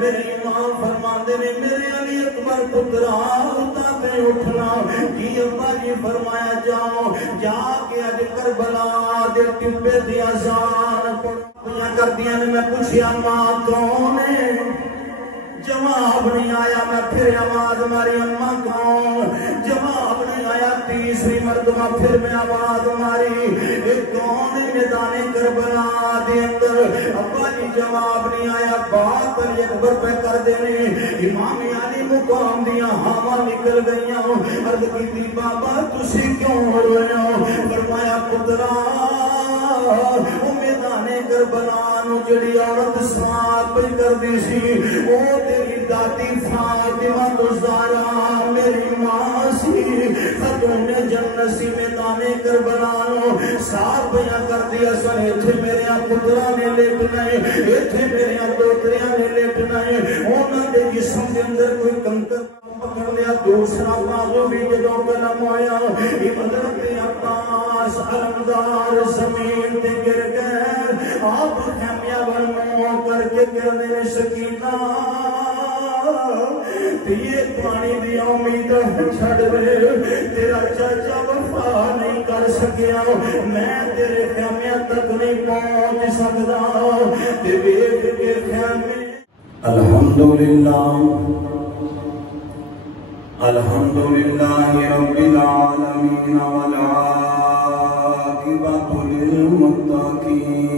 میرے امام فرماندے نے میرے علی اکبر پترا اٹھا تے اٹھنا جی ابا جی فرمایا جاؤ جا کے اج کربلا دے ٹبے دی اذان پڑھیاں کردیاں نے میں پوچھیا ماں کون ہے جواب نہیں آیا میں پھر آواز ماری اماں کون جواب نہیں آیا تیسری مرتبہ پھر میں آواز ماری کون میدان کربلا دے اندر ابا جی جواب نہیں آیا بات علی اکبر پہ کر دینے امام علی مقام دیا ہوا نکل گئیاں عرض کی بابا تسی کیوں رویا فرمایا پترا وہ میدان کربلا نو جڑی عورت سواب پہ کر دی سی وہ تیری دادی فاطمہ الزہرا میری ماں سی خاتون جنت سی میدان کربلا نو سواب پہ کر دیا سن ایتھے میرے پترا نے لیٹنا ہے ایتھے میرے دوتریاں نے لیٹنا ہے انہاں دے جسم دے اندر کوئی کنکر پکڑ لیا دوسرا بازو بھی جدوں قلم آیا حضرت عباس علمدار زمین تے گر گئے آپ خیمیاں بنو کر کے کہنے سکینہ یہ پانی دی امید چھڑ رہے تیرا چاچا وفا نہیں کر سکیا میں تیرے خیمیاں تک نہیں پہنچ سکتا تے ویکھ کے خیمے الحمدللہ الحمدللہ رب العالمین والعاقبۃ للمتقین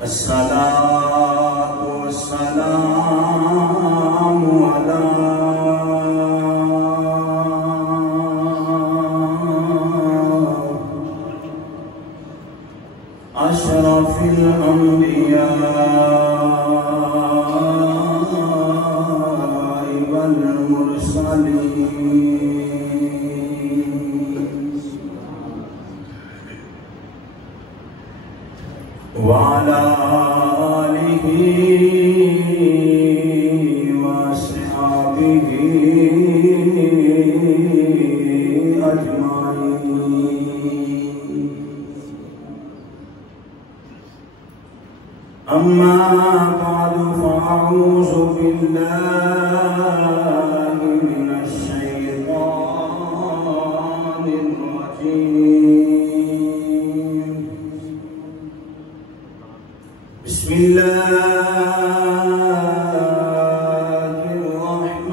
الصلاۃ والسلام علی اشرف الانبیاء وعلى آله وأصحابه أجمعين أما بعد فأعوذ بالله من الشيطان الرجيم بسم الله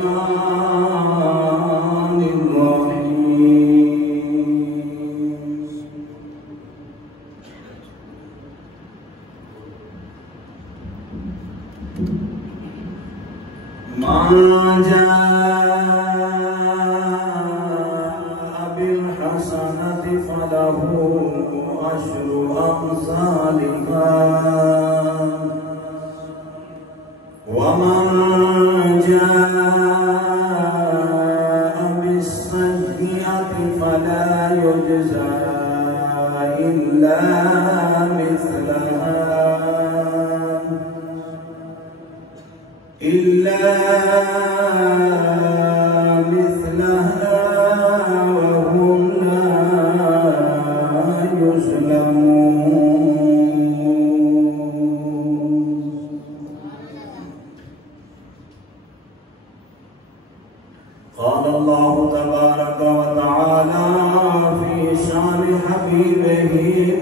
الرحمن الرحيم ما جاء بالحسنة فله عشر أمثالها ومن جاء بالسيئة فلا يجزى إلا مثلها وهم لا يظلمون قال الله تبارك وتعالى في شان حبيبه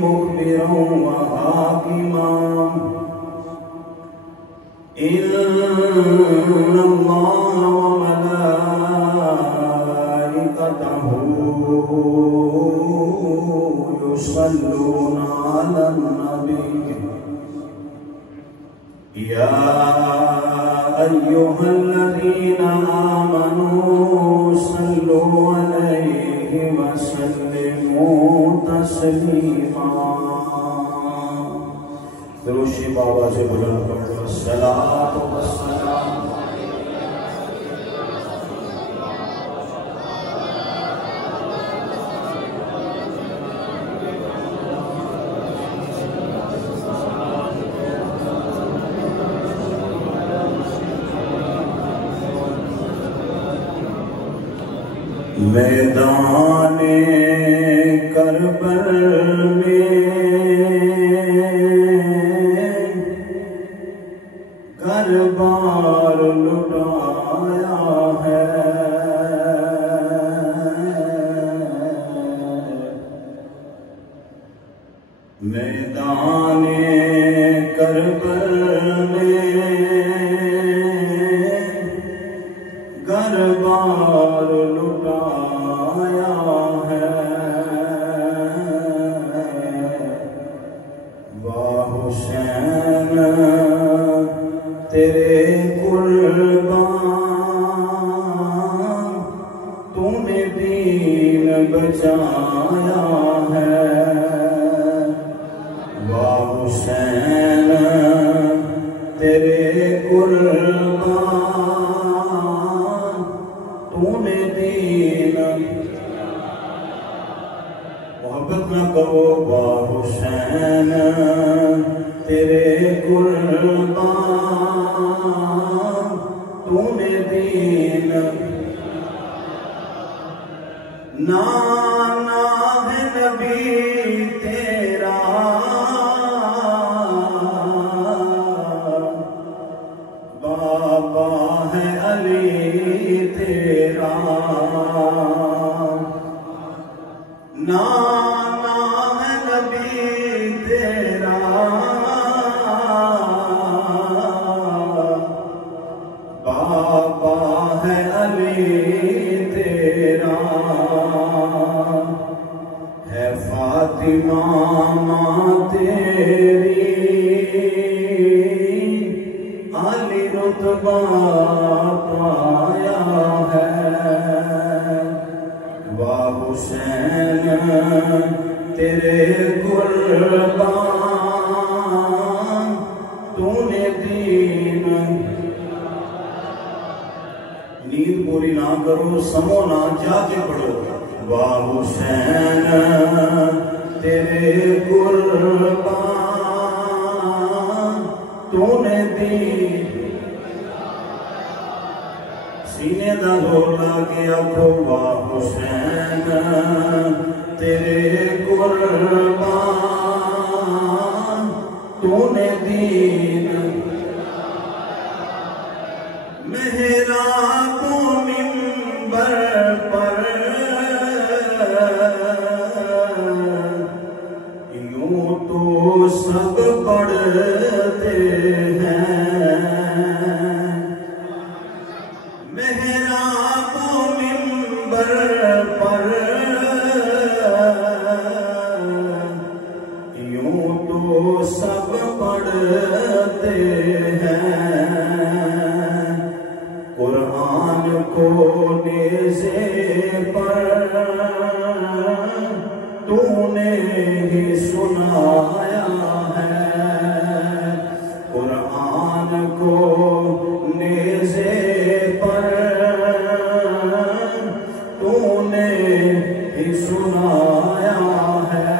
مخبرا وحاكما إن الله وملائكته يصلون على النبي يا أيها الذين آمنوا صلوا عليه وسلموا تسليما دروشی بابا سے بلند پڑھو الصلاۃ والسلام میدان کربلا میں میدان کربل میں گر بار لٹایا ہے، واہ حسین تیرے قربان تو نے دین بچایا ہے، واہ حسین تیرے قربان تو نے دین، محبت نہ کرو، واہ حسین تیرے قربان تو نے دین، نانا ہے نبی تیرا بابا ہے علی تیرا، نانا ہے نبی تیرا بابا ہے علی تیرا، ہے فاطمہ ماں تیری علی رتبہ پایا ہے، واہ حسین تیرے قربان تو نے دین، نیند پوری نہ کرو، سمو نہ جا کے پڑھو، واہ حسین تیرے قربان تو نے دین، سینے دا زور لا کے آکھو، واہ حسین تیرے قربان تو نے دین، محراب و منبر پر یوں تو سب پڑھتے ہیں، محراب و منبر پر یوں تو سب پڑھتے ہیں، قرآن کو نیزے پر تو نے ہی سنایا ہے، قرآن کو نیزے پر تو نے ہی سنایا ہے،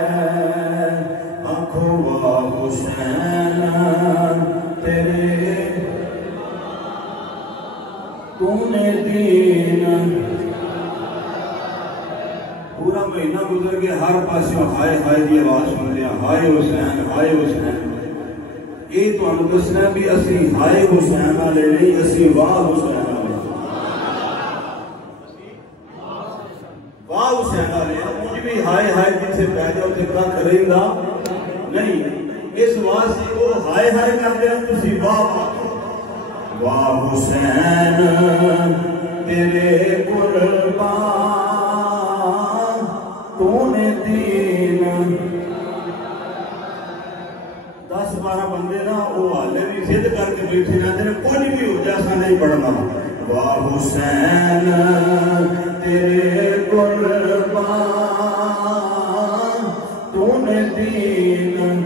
آنکھوں واہ حسین تیرے تو نے دین، پورا مہینہ گزر گیا، ہر پاسوں ہائے ہائے دی آواز سن لیا، ہائے حسین ہائے حسین، یہ تو ہم دسنا بھی اسی ہائے حسین والے نہیں، اسی واہ حسین والے، واہ حسین والے، مجھ بھی ہائے ہائے جیسے پیدا ہوتے کا کریں گا نہیں، اس واسطے وہ ہائے ہائے کر دیا تسی واہ واہ حسین تیرے قربان تو نے دین، 10-12 بندے نا وہ حالے بھی ضد کر کے بیٹھے رہتے ہیں، کوئی بھی ہو جیسا نہیں پڑھنا، واہ حسین تیرے قربان تو نے دین،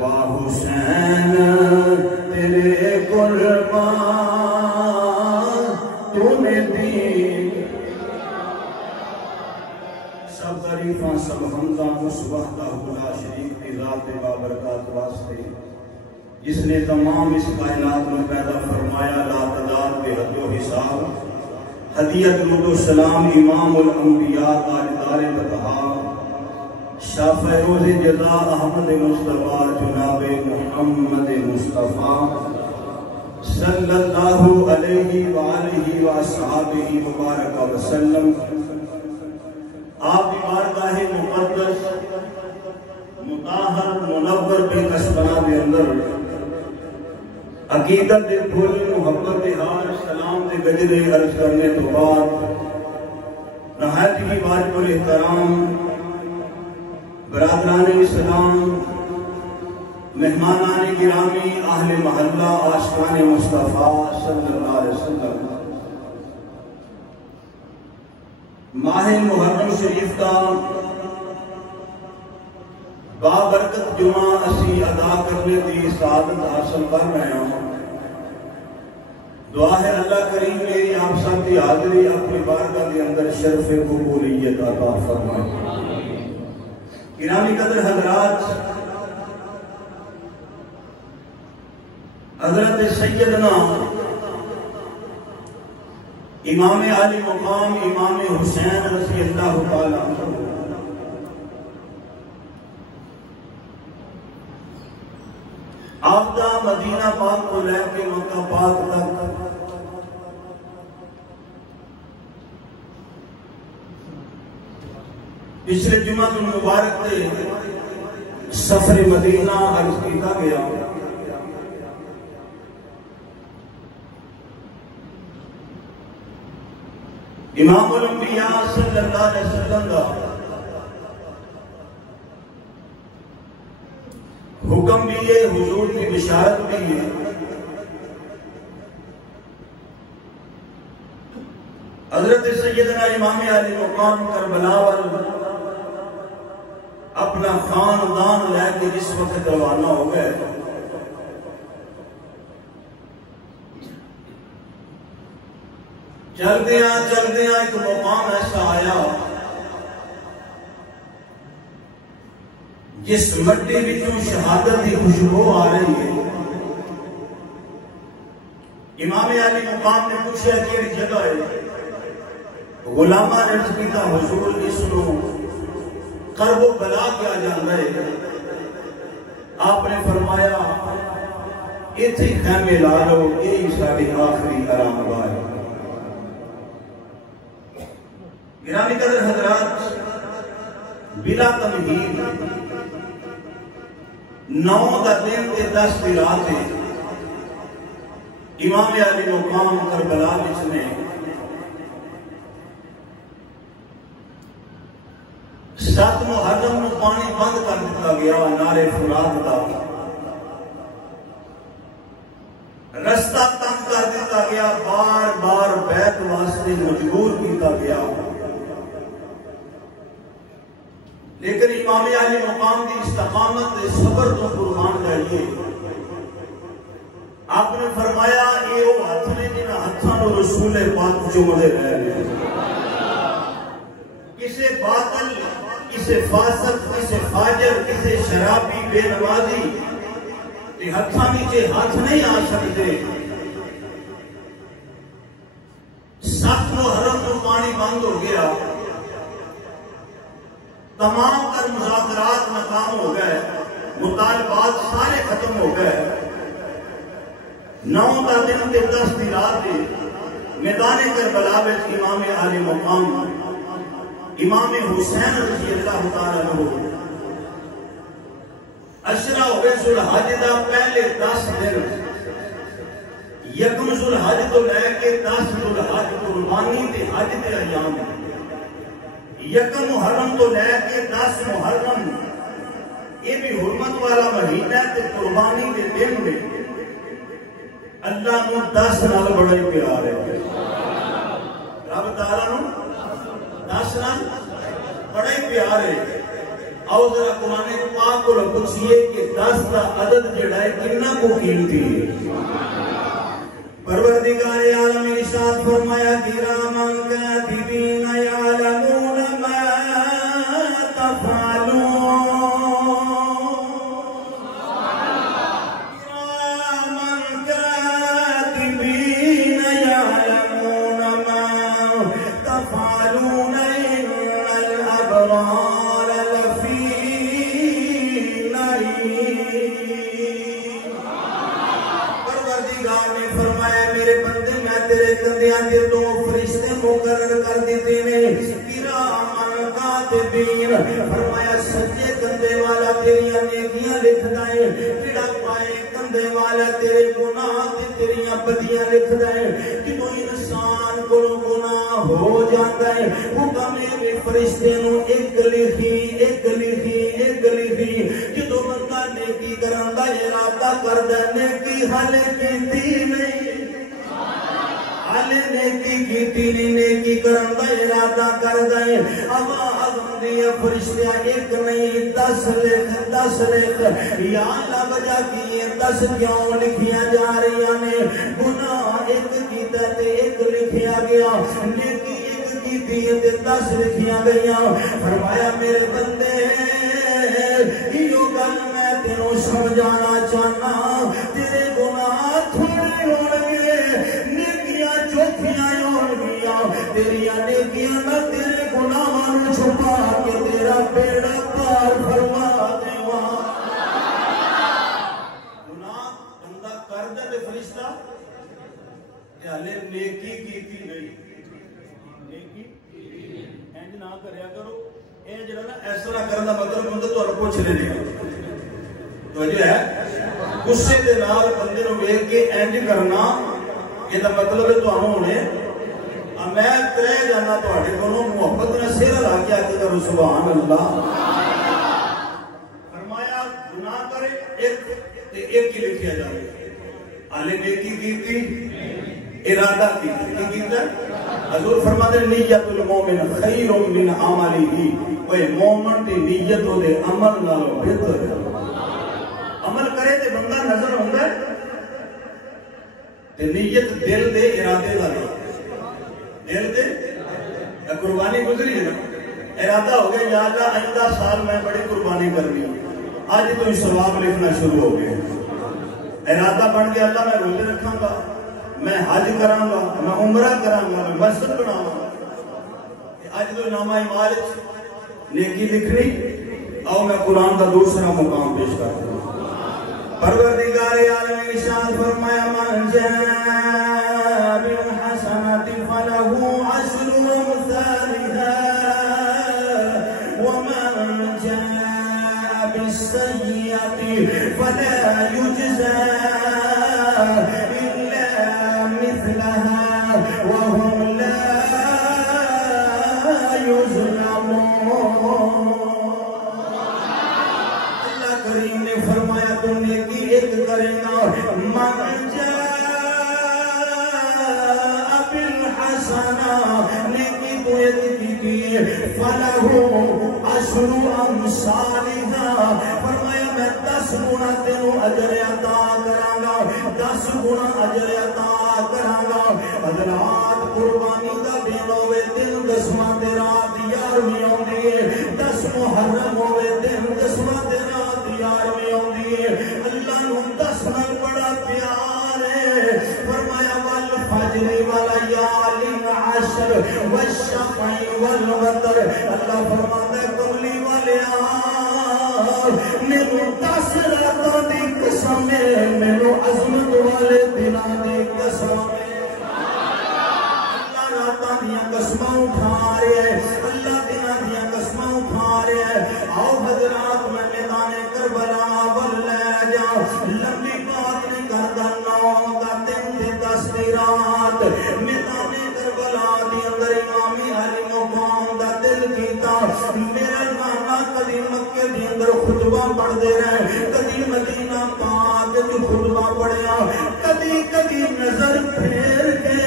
واہ حسین تیرے قربان تو نے دین، سب تعریفاں سب حمداں اس وحدہ لا شریک کی ذات بابرکات واسطے جس نے تمام اس کائنات میں پیدا فرمایا، لا تعداد بے حد و حساب، ہدیت درود و سلام امام الانبیاء تاجدار بطحا شافع روز جزا احمد مصطفیٰ جناب محمد مصطفیٰ صلی اللہ علیہ وآلہ وآصحابہ مبارک وسلم، آپ کی بارگاہ مقدس اندر عقیدت دے پھول محبت دے ہار سلام دے گجرے عرض کرنے تو بعد نہایت ہی واجب الاحترام برادران اسلام مہمانان گرامی اہل محلہ عاشقان مصطفیٰ صلی اللہ علیہ وسلم، ماہ محرم شریف کا بابرکت جمعہ اسی ادا کرنے کی سعادت حاصل کر رہے ہوں۔ دعا ہے اللہ کریم میری آپ سب کی حاضری اپنی بارگاہ کے اندر شرف قبولیت عطا فرمائے۔ گرامی قدر حضرات، حضرت سیدنا امام علی مقام امام حسین رضی اللہ تعالیٰ عنہ آبدہ مدینہ پاک کو لے کے مکہ پاک تک پچھلے جمعہ المبارک تے سفر مدینہ عرض کیتا گیا۔ امام الانبیاء صلی اللہ علیہ وسلم کا حکم بھی ہے، حضور کی بشارت بھی ہے۔ حضرت سیدنا امام علی مقام کربلا اپنا خاندان لے کے جس وقت روانہ ہو گئے، چلدیاں ایک مقام ایسا آیا جس مٹی وچوں شہادت کی خوشبو آ رہی ہے۔ امام علی مقام نے پوچھا کیڑی جگہ ہے؟ غلامہ نے عرض کیتا حضور اس نو کرب و بلا کیا جاندا ہے۔ آپ نے فرمایا ایتھے خیمے لا لو، یہی ساری آخری آرام گاہ ہے۔ گرامی قدر حضرات، بلا تمہید 9 کا دن تے 10 کی رات ہے، امام علی مقام کربلا وچ نے 7 محرم نو پانی بند کر دیتا گیا، نارے فرات دا رستہ تنگ کر دیتا گیا، بار بار بیت واسطے مجبور کیتا گیا۔ لیکن امام علی مقام کی استقامت صبر تو قربان جائیے۔ آپ نے فرمایا یہ وہ ہاتھ نے جنہاں ہاتھاں نو رسول پاک چومدے رہے، کسے باطل، کسے فاسق، کسے فاجر، کسے شرابی، بے نمازی تے ہاتھاں نیچے ہاتھ نہیں آ سکتے۔ 7 محرم کو پانی بند ہو گیا، تمام تر مذاکرات ناکام ہو گئے، مطالبات سارے ختم ہو گئے۔ 9 کا دن تے 10 کی رات میدان کربلا وچ امام علی مقام امام حسین رضی اللہ تعالیٰ عنہ اشرا ہو گئے ذوالحج دا پہلے 10 دن، یکم ذوالحج تو لے کے 10 ذوالحج قربانی تے حج دے ایام، یکم محرم تو لے کے 10 محرم یہ بھی حرمت والا مہینہ تے قربانی دے دن میں اللہ نو 10 نال بڑا ہی پیار ہے۔ رب تعالیٰ نو 10 نال بڑا ہی پیار ہے۔ آؤ ذرا قرآن پاک کو پوچھئے کہ 10 کا عدد جڑا ہے کتنا کو قیمتی ہے۔ پروردگار عالم ارشاد فرمایا کراما کاتبین یعلمون ما تفعلون، کراما کاتبین یعلمون ما تفعلون ان الابرار لفی نعیم۔ پروردگار نے فرمایا میرے بندے میں تیرے کندیاں دے 2 فرشتے مقرر کر دیتے ہیں، کرامن کاتبین، فرمایا سچے کندے والا تیریاں نیکیاں لکھدا ہے، جڑا پائے لکھدا ہے کہ تو انسان کو گناہ ہو جاتا ہے حکم ہے فرشتے نو ایک لکھی کہ تو بندہ نیکی کرن دا ارادہ کردا نیکی حالے کیتی نہیں حالے نیکی کیتی نہیں نیکی کرن دا ارادہ کردا ہے اما اعظم دی فرشتہ ایک نہیں 10 لکھ یا اللہ وجہ کی 10 کیوں لکھیاں جا رہی ہیں گناہ ایک کیتا تے ایک لکھیا گیا نیکی ایک کیتی تے 10 لکھیاں گئیاں فرمایا میرے بندے یہ گل میں تینوں سمجھانا چاہنا تیرے گناہ تھوڑے ہون گے نیکیاں چوکھیاں ہون گیاں تیریاں نیکیاں نہ تیرے گناہاں چھپا کے تیرا بیڑا پار فرما دے وہاں گناہ بندہ کر دے تے فرشتہ کہ ہلے نیکی کیتی نہیں نیکی اینج نہ کریا کرو اے جڑا نا اس طرح کرن دا مطلب ہوندا تو پوچھ لینے تو جو ہے غصے دے نال بندے نو ویکھ کے اینج کرنا یہ دا مطلب ہے تانوں ہونے میں ترے جانا تواڈے کولوں محبت نال سر لا کے آکے کرو سبحان اللہ فرمایا گناہ کرے ایک تے ایک ہی لکھیا جائے آلے نیکی کیتی ارادہ کیتا حضور فرماتے ہیں نیت المومن خیر من عملہ کوئی مومن دی نیت دے عمل نالوں بہتر ہے عمل کرے تے بندہ نظر ہوندا ہے تے نیت دل دے ارادے دا دل دے قربانی گزری ہے نا ارادہ ہو گیا یا اللہ آئندہ سال میں بڑی قربانی کرنی آج تو ثواب لکھنا شروع ہو گیا ارادہ بن گیا اللہ میں روزے رکھاں گا میں حج کراں گا میں عمرہ کراں گا میں مسجد بناواں گا آج تو نامہ اعمال نیکی لکھنی آؤ میں قرآن کا دوسرا مقام پیش کرتا ہوں پروردگار عالم ارشاد فرمایا من جاء بالحسنۃ فلہ عشر امثالها ومن جاء بالسیئۃ فلا یجزى کرے گا من جاء بالحسنہ نیکی تو ایک کی فلہ عشر امثالها فرمایا میں 10 گنا تینوں اجر عطا کراں گا 10 گنا اجر عطا کراں گا حضرات قربانی دا دن ہوے دن 10واں تے رات 11ویں ہوندی ہے 10 محرم ہوے دن 10واں تے رات 11ویں ہوندی ہے اللہ نو 10 نال بڑا پیار ہے فرمایا والفجر والیال عشر والشفع والوتر اللہ فرماتا ہے کملی والیا میرے 10 راتوں دی قسم ہے میرے عظمت والے دناں دی قسم ہے اللہ راتاں دیاں قسماں اٹھا رہے ہیں اللہ دناں دیاں قسماں اٹھا رہے ہیں آؤ حضرات میں میدان کربلا ول لے جا لمبی بات نہیں کردا نو دا دن تے 10 دی رات میدان کربلا دی اندر امام علی مقام دا دل کیتا میرا نانا کدی مکے دی اندر خطبہ پڑھدے رہے کدی مدینہ پاک دی خطبہ پڑھیا کدی کدی نظر پھیر کے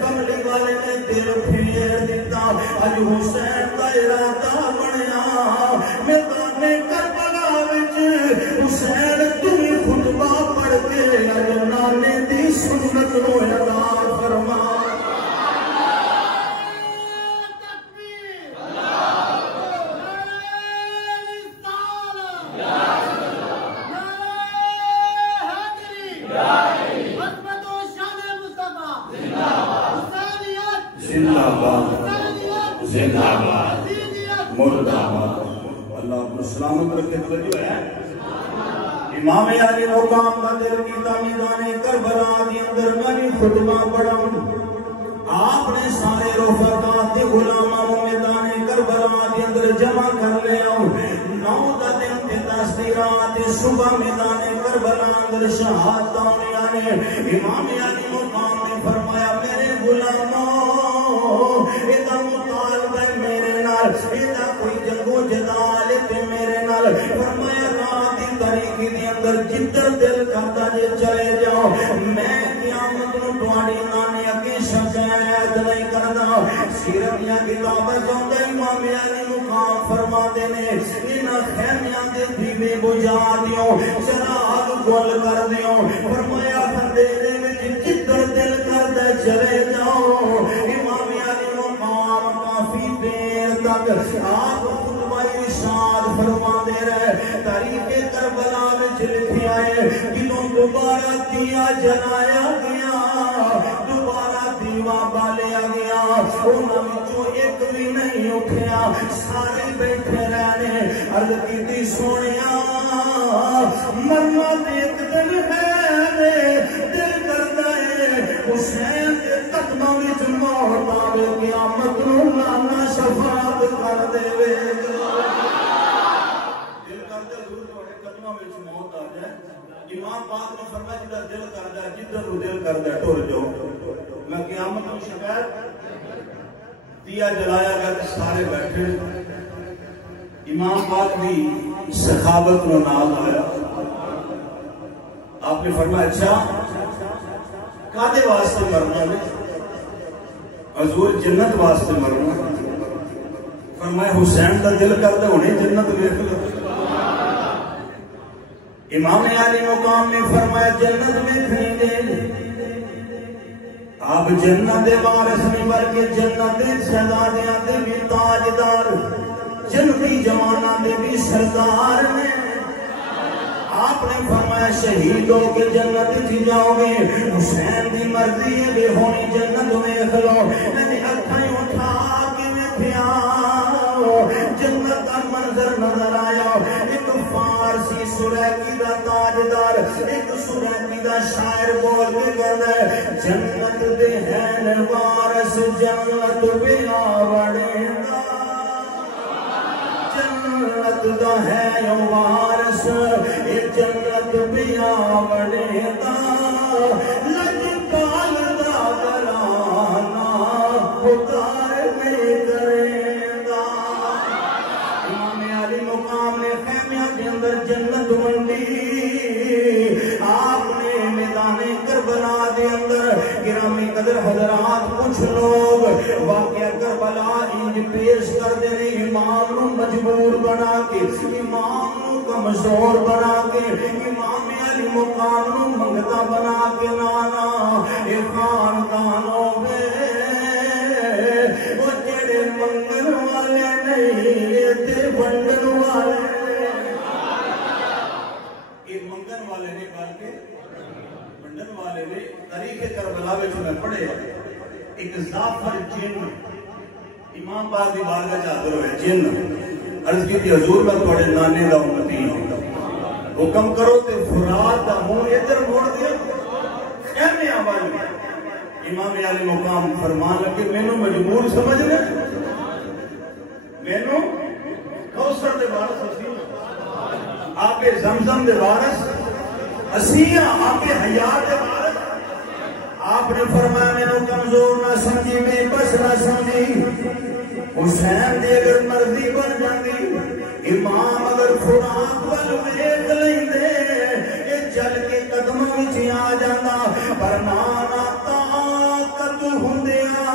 کملی والے نے دل پھیر دیتا اج حسین دا ارادہ بنیا میدان کربلا وچ حسین تمی خطبہ پڑھ کے اج نانے دی سنت نو ادا فرما اللہ سلامت رکھے توجہ ہے امام علی مقام کا دل کیتا میدان کربلا دی اندر میں خطبہ پڑھاں آپ نے سارے رفقا تے غلاماں میدان کربلا دی اندر جمع کر لیا 9 دن تے 10 دی رات صبح میدان کربلا اندر شہادت ہونی امام علی مقام فرمایا رات کی تاریخی دے اندر جدھر دل کرتا جے چلے جاؤ میں قیامت نو تواڈی نانے اگے شکایت نہیں کردا سیرت دیاں کتاباں چ امام علی مقام فرماتے نے انہاں خیمیاں دے دیوے بجھا دیو چراغ گل کر دیو فرمایا اندھیرے وچ جدھر دل کردا چلے جاؤ امام علی مقام کافی دیر تک آپ خطبہ ارشاد فرماتے رہے تاریخ کربلا وچ لکھیا ہے جدوں دوبارہ دیا جلایا گیا دوبارہ دیوا بالیا گیا انہاں وچوں ایک بھی نہیں اٹھیا سارے بیٹھے رہنے عرض کیتی سونیا مرنا ایک دن ہے دل کرتا ہے حسین کے قدموں وچ موت آوے قیامت نو لانا شفاعت کر دے دل کرتا ضرور تواڈے قدموں وچ موت آ جائے امام پاک نے فرمایا جدا دل کردا ہے جدھر وہ دل کردا ہے ٹر جاؤ میں قیامت نو شکایت دیا جلایا گیا تو سارے بیٹھے امام پاک بھی سخاوت نو ناز آیا آپ نے فرمایا اچھا کادے واسطے مرنا ہے حضور جنت واسطے مرنا فرمایا حسین کا دل کرتے ہونے جنت ویکھ لو امام علی مقام نے فرمایا جنت ویکھنی دے آپ جنت دے وارث نہیں بلکہ جنت دے شہزادیاں دے بھی تاجدار جنتی جواناں دے بھی سردار نے آپ نے فرمایا شہید ہو کے جنت جی جاؤ گے حسین دی مرضی ہے بے ہونی جنت ویکھ لو میں نے اکھاں اٹھا کے ویکھیا جنت کا منظر نظر آیا ایک فارسی سریکی دا تاجدار ایک سریکی دا شاعر بول کے کہتا ہے جنت دے ہیں وارث جنت بلا وڑے دا جنت دا ہے وارث ایک جنت بلا وڑے دا لجپال دا گرانا پکار میں کرے دا امام علی مقام نے خیمیاں کے اندر جنت منڈی آپ نے میدان کربلا دے اندر گرامی قدر حضرات کچھ لوگ واقعہ کربلا انج پیش کر دے امام نو مجبور بنا کے امام نو کمزور بنا کے امام علی مقام نو منگتا بنا کے نانا اے خاندانوں میں وہ جڑے منگل والے نہیں تے بنڈن والے یہ منگن والے نے بلکہ بنڈن والے نے تاریخ کربلا وچ میں پڑھے ایک ظافر جن امام پاک دی بارگاہ وچ حاضر ہوئے جن عرض کی حضور میں تواڈے نانے دا امتی ہوں حکم کرو تے فرات دا منہ ادھر موڑ دیا خیمے آواز امام علی مقام فرمان لگے مینوں مجبور سمجھ لے مینوں کوثر دے وارث اسی آپ زمزم دے وارث اسی آپ حیات دے وارث آپ نے فرمایا مینوں کمزور نہ سمجھی میں بس نہ سمجھی حسین دی اگر مرضی بن جاندی امام اگر فرات ول ویکھ لیندے اے چل کے قدماں وچ آ جاندا پر نانا طاقت ہوندیاں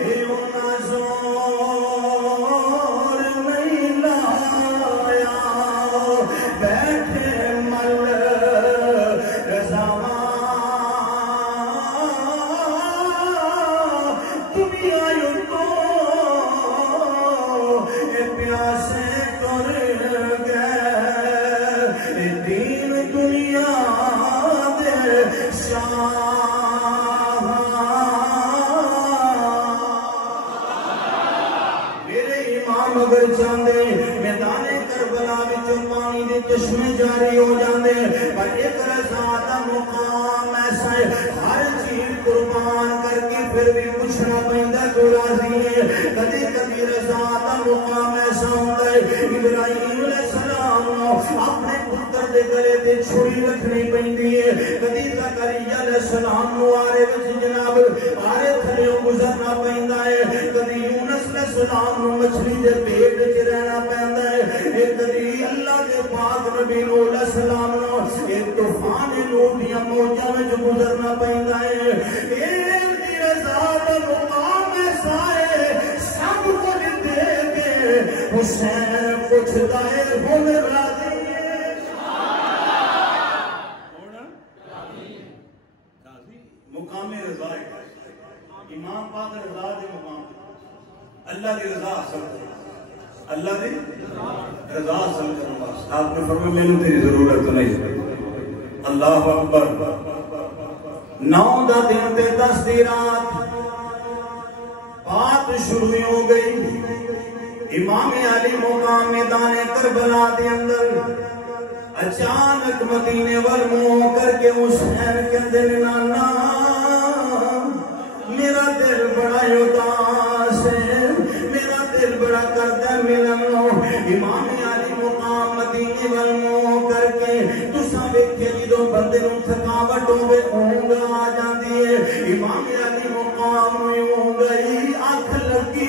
اے انہاں زور نہیں لایا بیٹھے مل رضاواں دنیا یوں اے پیاسے ٹر گئے دین دنیا دے شاہ میرے امام اگر چاہتے میدان کربلا وچوں پانی دے چشمے جاری ہو جاندے پر ایک رضا دا مقام ایسا ہے ہر چیز قربان کر کے پھر بھی پوچھنا پیندا تو راضی ہے کدی کدی رضا دا مقام ایسا ہوندا ہے ابراہیم علیہ السلام اپنے پتر دے گلے تے چھری رکھنی پیندی ہے کدی زکریا علیہ السلام نو آرے وچ جناب آرے تھلیوں گزرنا پیندا ہے کدی یونس علیہ السلام نو مچھلی دے پیٹ وچ رہنا پیندا ہے، ایک کدی اللہ دے پاک نبی نو علیہ السلام نو ایک طوفان نور دیاں موجاں وچ گزرنا پیندا ہے، ایک دی رضا دا مقام ایسا ہے سب کچھ دے کے حسین پوچھدا ہے ہن راضی ہے، مقام رضا ہے، امام پاک رضا دے مقام، اللہ دی رضا حاصل کرنا، اللہ دی رضا حاصل کرنا واسطے آپ نے فرمایا مینوں تیری ضرورت نہیں، اللہ اکبر۔ 9 دا دن تے 10 دی رات بات شروع ہو گئی، امام علی مقام میدان کربلا دے اندر اچانک مدینے وال منہ کر کے حسین کہندے نے نانا میرا دل بڑا اداس ہے، میرا دل بڑا کرتا ہے ملن نو، امام علی مقام مدینے وال منہ کر کے تساں ویکھے جدوں بندے نوں تھکاوٹ ہوے اونگ آ جاندی ہے، امام علی مقام نوں اونگ آئی، اکھ لگی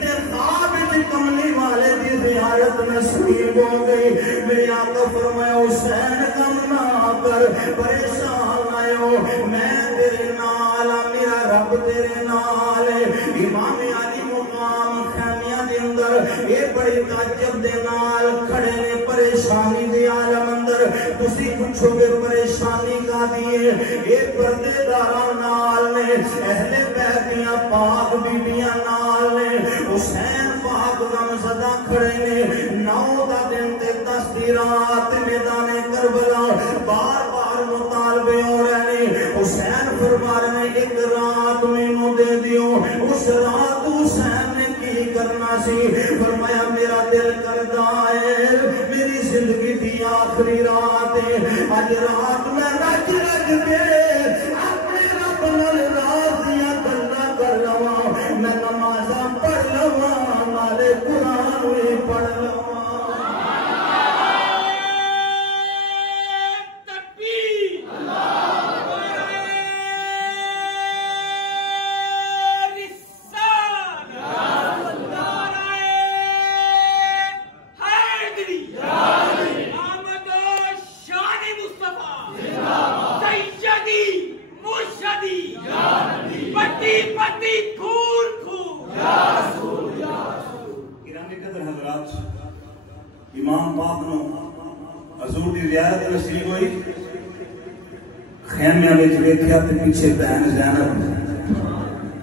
تے خواب وچ کملی والے دی زیارت نصیب ہو گئی، میرے آقا فرمایا حسین غم نہ کر، پریشان نہ ہو، میں تیرے نال ہاں، میرا رب تیرے نال ہے، امام علی مقام خیمیاں دے اندر اے بڑے تعجب دے نال کھڑے نے، پریشانی دے عالم اندر، تسی پوچھو گے پریشانی کا دیئے، اے پردے داراں نال نے، اہل بیت دیاں پاک بیبیاں نال نے، حسین پاک غم زدہ کھڑے نے، 9 دا دن تے 10 دی رات میدان کربلا بار بار مطالبے ہو رہے نے، حسین فرما رہے ہیں ایک رات مینوں دے دیو، اس رات حسین نے کی کرنا سی، فرمایا میرا دل کردا ہے میری زندگی دی آخری رات ہے، اج رات میں رج رج کے اپنے رب نال راز دیاں گلاں کر لواں، میں نمازاں پڑھ لواں نالے قرآن وی پڑھ لواں۔ امام پاک نو حضور دی زیارت نصیب ہوئی، خیمیاں وچ ویکھیا تے پیچھے بہن زینب،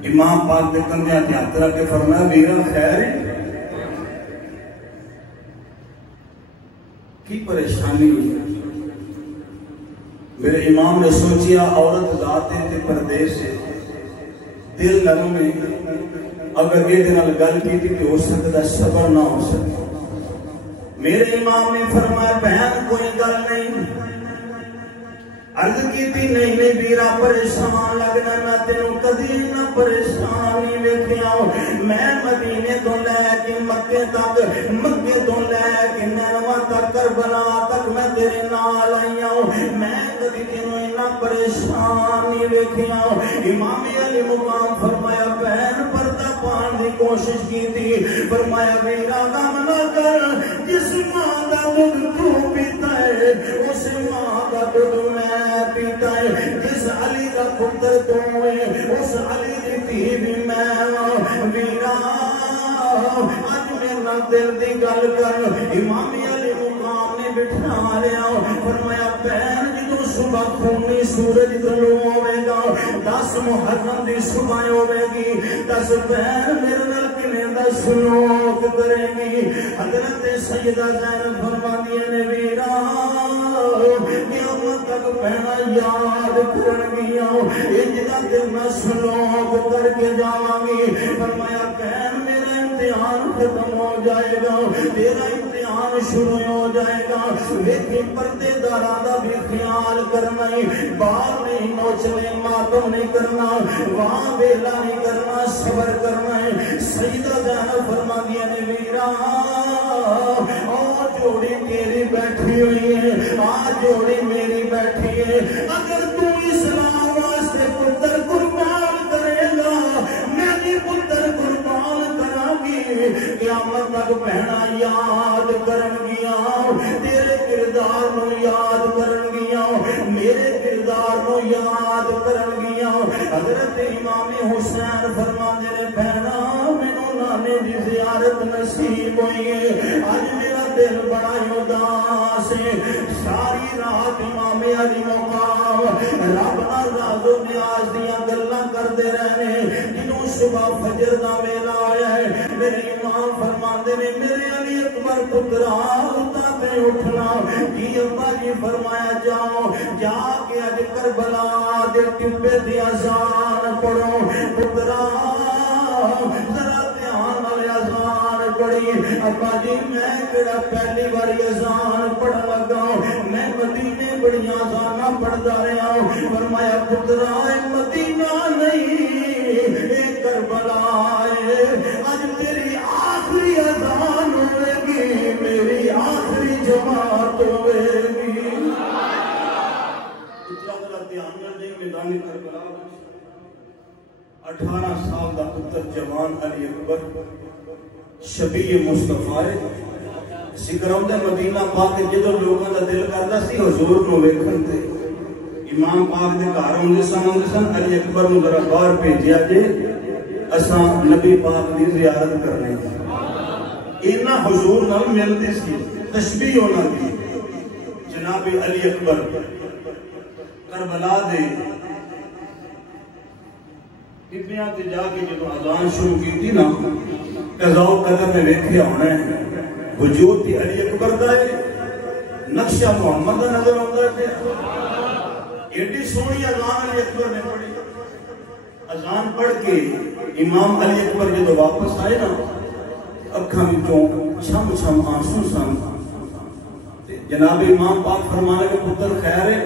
امام پاک دے کندھیاں تے ہاتھ رکھ کے فرمایا ویرا خیر ہے، کی پریشانی ہوئی؟ میرے امام نے سوچیا عورت ذات تے پردیس سے دل نرم ہے، اگر یہ دن گل کی تھی کہ ہو سکتا صبر نہ ہو سکتا، میرے امام نے فرمایا بہن کوئی گل نہیں، عرض کی تھی نہیں ویرا پریشان لگنا، میں تینوں کدی نہ پریشان نہیں ویکھیا، میں مدینے تو لے کے مکے تک، مکے تو لے کے نینوا تک، کربلا تک میں تیرے نال آئی ہوں، میں کدی تینوں اتنا پریشان نہیں ویکھیا، امام علی مقام فرمایا بہن پردہ پان دی کوشش کی تھی، فرمایا ویرا غم نہ کر، جس ماں دا دودھ تو پیتا ہے اس ماں دا دودھ میں پیتا ہے، جس علی کا پتر تو ہے اس علی دی تھی بھی میں، ویرا اج میرا دل دی گل کر، امام علی مقام نے بٹھا لیا، فرمایا بہن جدوں صبح خونی سورج طلوع ہوے گا، 10 محرم دی صبح ہوے گی، 10 بہن میرے نال کنے دا سلوک کرے گی، حضرت سیدہ زینب فرماندی نے ویرا قیامت تک پہنا یاد کرنگیاں، اجدہ تیرنا سلوک کر کے جاواں گی، فرمایا بہن میرا امتحان ختم ہو جائے گا، تیرا امتحان شروع ہو جائے گا، لیکن پردے داراں دا بھی خیال کرنا ہی، باہر نہیں نوچنے ماتم نہیں کرنا، وہاں ویلا نہیں کرنا، صبر کرنا ہے، سیدہ زینب فرماندی نے ویرا اور جوڑی تیری بیٹھی ہوئی ہے، آج جوڑی میری بیٹھی ہے، اگر تو اسلام واسطے پتر قربان کرے گا میں قیامت تک بہنا یاد کرن گیا تیرے کردار نو یاد کرن گیا میرے کردار نو یاد کرن گیا حضرت امام حسین فرماندے نے بہنا مینوں نانے دی زیارت نصیب ہوئی ہے اج میرا دل بڑا اداس ہے ساری رات امام علی مقام رب نال راز و نیاز دیاں گلاں کردے رہنے جنوں صبح فجر دا ویلا آیا ہے میرے امام فرماندے نے میرے علی اکبر پترا اٹھا تے اٹھنا جی ابا جی فرمایا جاؤ جا کے اج کربلا دے ٹبے دی اذان پڑھو پترا ذرا دھیان نال اذان پڑھی ابا جی میں کیڑا پہلی باری اذان پڑھن لگا میں مدینے بڑیاں اذاناں پڑھدا رہا فرمایا پترا اے مدینہ نہیں اے کربلا ہے اج تیری آخری اذان ہوے گی میری آخری جماعت ہوے گی ذرا دھیان نال دیکھ میدان کربلا 18 سال دا پتر جوان علی اکبر شبیہ مصطفیٰ سکرم دے مدینہ پاک جدو لوگوں دا دل کردا سی حضور نو ویکھن تے امام پاک دے گھر ہوندے سن علی اکبر نو ذرا باہر بھیجیا جے اساں نبی پاک دی زیارت کرنے اینا حضور نال ملدے سی تشبیہ انہاں دی جناب علی اکبر کربلا دے ٹبیاں تے جا کے جدو اذان شروع کی نا قضاء و قدر میں ویکھیا ہونا ہے وجود تی علی اکبر دا ہے نقشہ محمد دا نظر آتا ہے ایڈی سونی اذان علی اکبر نے پڑھی اذان پڑھ کے امام علی اکبر جدو واپس آئے نا اکھاں وچوں چھم چھم آنسو سن جناب امام پاک فرمانے کے پتر خیر ہے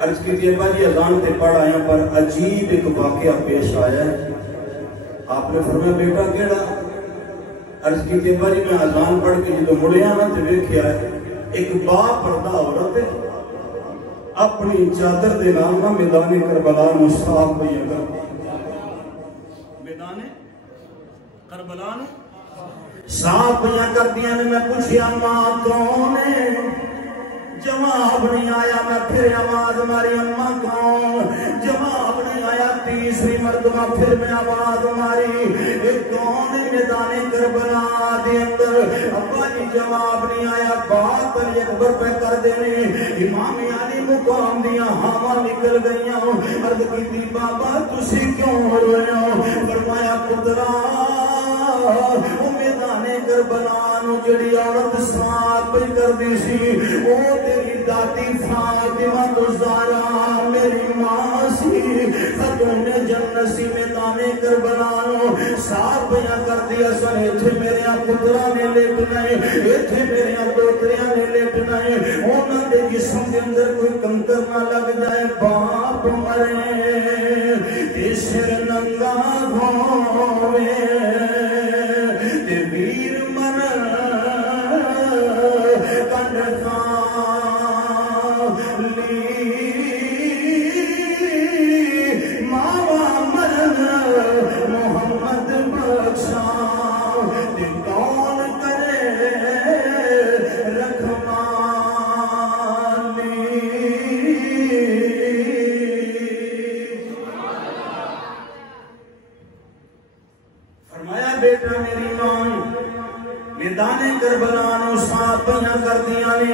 عرض کی تھی ابا جی اذان تے پڑھ آیا پر عجیب ایک واقعہ پیش آیا ہے آپ نے فرمایا بیٹا کیڑا عرض کی تھی ابا جی میں اذان پڑھ کے جدو مڑیا نا تے ویکھیا ہے ایک با پردہ عورت اپنی چادر دے نال نا میدان کربلا نو صاف پئی میدان کربلا نو صاف پئی کردیاں نے میں پوچھیا ماں کون ہے جواب نہیں آیا میں پھر آواز ماری اماں کون جواب نہیں آیا تیسری مرتبہ پھر میں آواز ماری ایک کون میدان کربلا دے اندر ابا جی جواب نہیں آیا بات علی اکبر پہ کر دینے امام علی مقام دیا ہوا نکل گئیاں عرض کی تھی بابا تسی کیوں روئے ہو فرمایا پترا وہ میدان کربلا نو جڑی عورت صاف پہ کر دی سی وہ تیری دادی فاطمہ الزہرا میری ماں سی خاتون جنت سی میدان کربلا نو صاف پہ کر دیا سن ایتھے میرے پترا نے لیٹنا ہے ایتھے میرے دوتریاں نے لیٹنا ہے انہاں دے جسم دے اندر کوئی کنکر نہ لگ جائے باپ مرے تے سر ننگا ہوے ویر من کنڈ ماوا مرن محمد بخشا کون کرے رکھمانی فرمایا بیٹا میری ماں میدان کربلا نو صاف پیاں کر دیا نے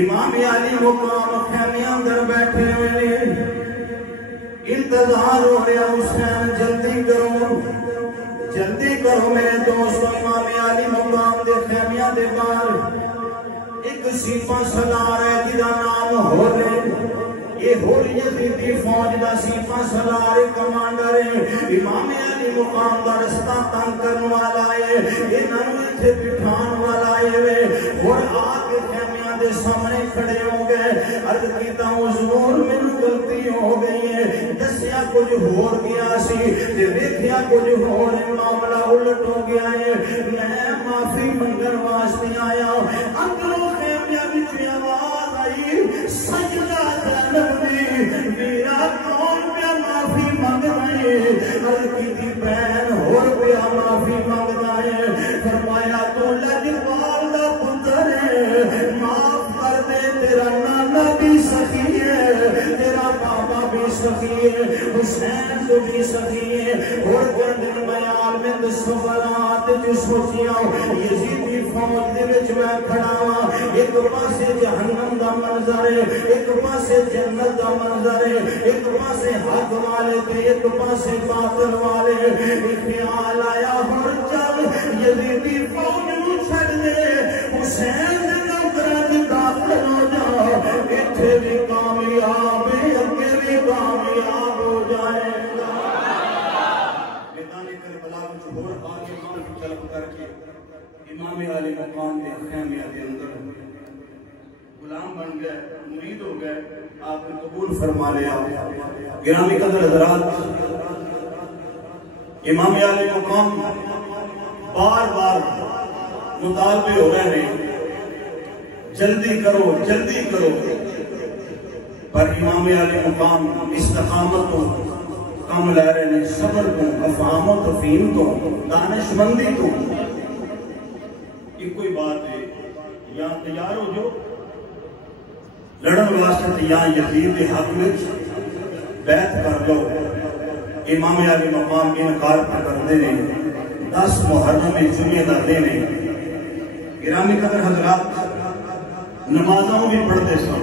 امام علی مقام خیمے اندر بیٹھے ہوئے نے انتظار ہو رہا حسین جلدی کرو میرے دوستو امام علی مقام دے خیمیاں دے باہر ایک سپاہ سالار ہے جدا نام ہو رہے یہ ہو رہی یزیدی فوج دا سپاہ سالار کمانڈر ہے امام علی مقام دا رستہ تنگ کرنے والا ہے یہ ننوے تھے بٹھان والا ہے اور آگے خیمیاں دے سامنے کھڑے ہو گئے عرض کیتا حضور میں غلطی ہو گئی ہے دسیا کچھ ہو گیا سی دیکھیا کچھ ہو رہے معاملہ الٹ ہو گیا ہے میں معافی منگن واسطے آیا اندروں خیمیاں وچ آواز آئی سجدہ نبی میرا کون پہ معافی منگ رہے عرض کی تھی بہن اور پہ معافی منگ رہے حسین تو بھی سخیے اور جن بیان میں تصورات جو سوچیاں یزیدی فوج دے وچ میں کھڑا ہاں ایک پاسے جہنم دا منظر ہے ایک پاسے جنت دا منظر ہے ایک پاسے حق والے تے ایک پاسے باطل والے خیال آیا ہر چل یزیدی فوج نو چھڑ دے حسین دے نوکراں وچ داخل ہو جا ایتھے بھی کامیاب ہے اگے بھی کامیاب ہو جائے گا میدان کربلا وچ ہور آگے مان طلب کر کے امام علی مقام کے خیمے کے اندر غلام بن گئے مرید ہو گئے آپ نے قبول فرما لیا گرامی قدر حضرات امام علی مقام بار بار مطالبے ہو رہے ہیں جلدی کرو پر امام علی مقام استقامت کو کم لے رہے ہیں صبر کو افہام و تفہیم کو دانش مندی کو ایک کوئی بات ہے یا تیار ہو جو لڑن واسطے یا یزید کے حق میں بیعت کر لو امام علی مقام انکار کر دے نے 10 محرم جمعے دا دن ہے گرامی قدر حضرات نمازوں بھی پڑھتے سن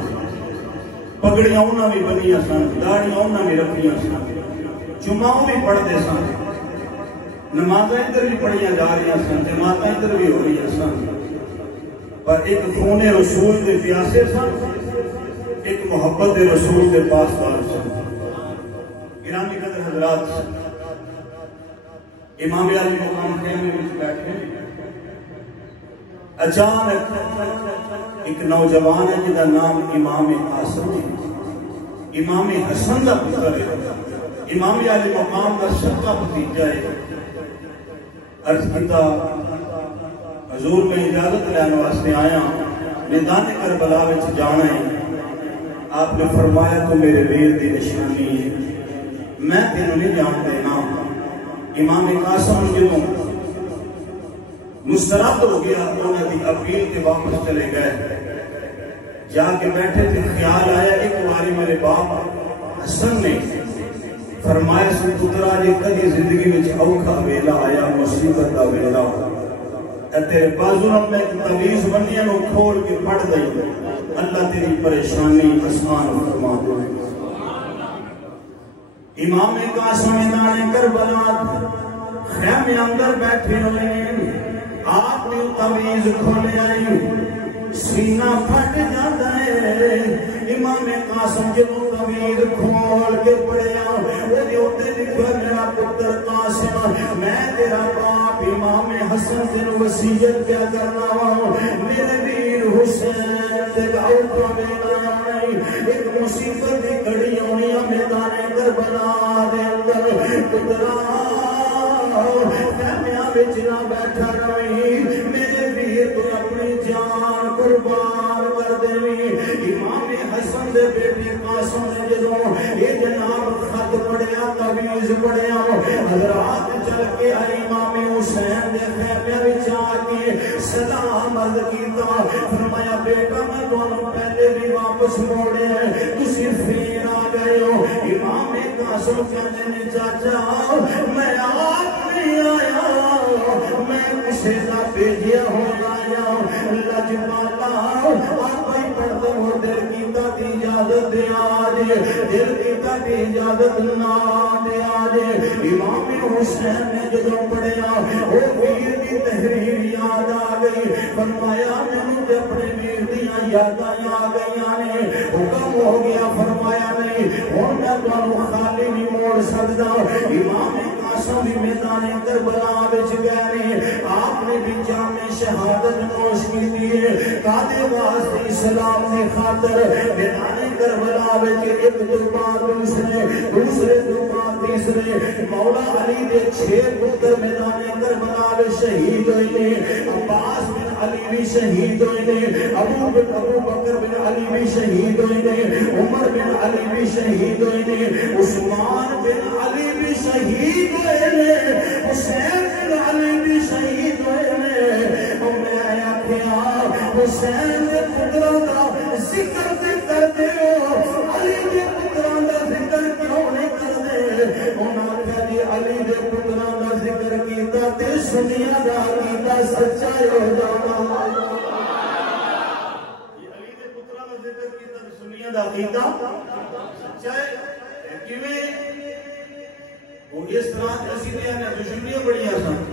پگڑیاں انہاں بھی بنیاں سن داڑیاں انہاں بھی رکھیاں سن جمعوں بھی پڑھتے سن نمازیں ادھر بھی پڑھیاں جا رہی سن جماعتیں ادھر بھی ہو رہی سن پر ایک خون رسول کے پیاسے سن ایک محبت رسول کے پاسدار سن گرامی قدر حضرات امام علی مقام خیمے میں بیٹھے اچانک ایک نوجوان ہے جدا نام امام قاسم ہے امام حسن کا پتر ہے امام علی مقام کا سکا بھتیجا ہے عرض کیتا حضور میں اجازت لینے واسطے آیا میدان کربلا وچ جانا ہے آپ نے فرمایا تو میرے ویر دی نشانی ہے میں تینوں نہیں جان دینا امام قاسم جدوں مسترد ہو گیا انہوں نے اپیل کے واپس چلے گئے جا کے بیٹھے تھے خیال آیا ایک باری میرے باپ حسن نے فرمایا سن پترا جی کدی زندگی میں اوکھا ویلا آیا مصیبت کا ویلا تیرے بازو میں تعویذ بنیاں نو کھول کے پڑھ دئی اللہ تیری پریشانی آسان فرما دے امام قاسم میدان کربلا خیمے اندر بیٹھے ہوئے آپ نے تعویذ کھولے آئی سینہ پھٹ جاتا ہے امام قاسم جنہوں تعویذ کھول کے پڑھیا وہ دیوتے لکھا میرا پتر قاسم میں تیرا باپ امام حسن تیرے وسیعت کیا کرنا ہوں میرے ویر حسین تیرے اوپر میدان آئی ایک مصیبت کی کڑی ہونی میدان کربلا دے اندر پترا خیمیاں وچ نہ بیٹھا رہی میرے ویر تو اپنی جان قربان کر دے امام حسن دے بیٹے قاسم نے جدوں یہ جناب خط پڑھیا تعویذ پڑھیا حضرات چل کے امام حسین دے خیمے وچ آ کے سلام عرض کیتا فرمایا بیٹا میں تانوں پہلے بھی واپس موڑے تسی پھر آ گئے ہو امام قاسم کہندے نے چاچا میں آپ نہیں آیا میں کسے دا بھیجیا ہو آیا لجپالا آپ ہی پڑھتے ہو دل کیتا دی اجازت دے آجے دل کیتا دی اجازت نہ دے آجے امام حسین نے جدوں پڑھیا وہ ویر کی تحریر یاد آ گئی فرمایا میں نے اپنے ویر دیاں یاداں آ گئیاں نے حکم ہو گیا فرمایا نہیں اور میں تانوں خالی نہیں موڑ سکتا امام قاسم بھی میدان کربلا وچ گئے آپ نے بھی جام شہادت نوش کی دیئے قادر واسطے اسلام نے خاطر میدان کربلا وچ ایک دو بعد دوسرے دو بعد تیسرے مولا علی دے 6 پتر میدان کربلا وچ شہید ہوئے عباس بن علی بھی شہید ہوئے ابو بکر بن علی بھی شہید ہوئے عمر بن علی بھی شہید ہوئے عثمان بن علی بھی شہید ہوئے حسین بن علی بھی شہید ہوئے میں آیا کیا حسین کے پتروں کا ذکر بھی کرتے ہو علی کے پتروں کا ذکر کیوں نہیں کرتے سنیا دا عقیدہ سچا ہو جانا علی دے پترا دا ذکر کیتا سنیا دا عقیدہ سچا ہے کیویں وہ اس طرح قصیدے نے دشمنیاں بڑی آسان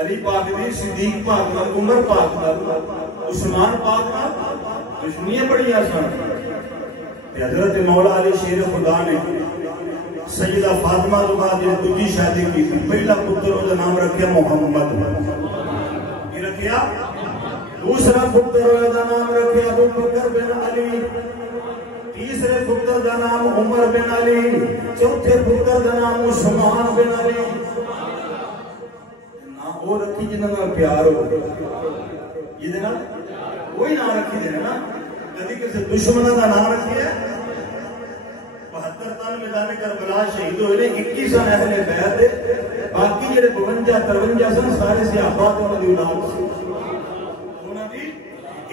علی پاک دی صدیق پاک نال عمر پاک نال عثمان پاک نال دشمنیاں بڑی آسان حضرت مولا علی شیر خدا نے سیدہ فاطمہ تو بعد دوسری شادی کی تھی پہلا پتر کا نام رکھیا محمد یہ رکھیا دوسرا پتر کا نام رکھیا ابو بکر بن علی تیسرے پتر کا نام عمر بن علی چوتھے پتر کا نام عثمان بن علی نام وہ رکھی جنہاں نال پیار ہو یہ دینا وہی نام رکھی دینا نا کدی کسی دشمنوں کا نام رکھیا 72 سال میدان کربلا شہید ہوئے نے 21 سن اہل بیت باقی جڑے 52 53 سن سارے صحابہ تے انہاں دی اولاد سی انہاں دی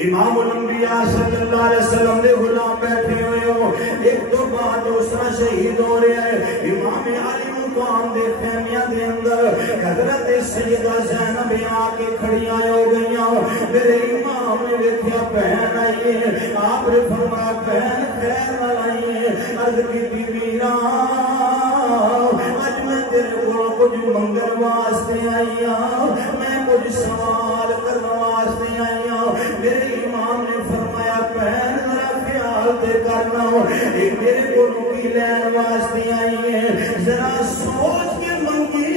امام الانبیاء صلی اللہ علیہ وسلم دے غلام بیٹھے ہوئے ہو ایک تو بعد دوسرا شہید ہو رہا ہے امام علی مقام دے خیمیاں دے اندر حضرت سیدہ زینب آ کے کھڑیاں ہو گئیاں میرے امام نے دیکھا بہن آئی ہے آپ نے فرمایا بہن خیر نہ لائی ہے عرض کی میرا اج میں تیرے کو کچھ منگل واسطے آئی ہوں میں کچھ سوال کرنے واسطے آئی ہوں میرے امام نے فرمایا بہن ذرا خیال دے کرنا میرے کو کی لین واسطے آئی ہے ذرا سوچ کے منگی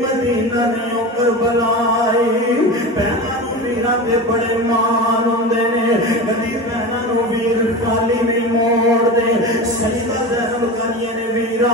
مدینہ نہیں کربلا بہناں نوں ویراں تے بڑے مان ہوندے نے کدی بہناں نوں ویر خالی نہیں موڑ دے سیدہ زینب کہندی نے ویرا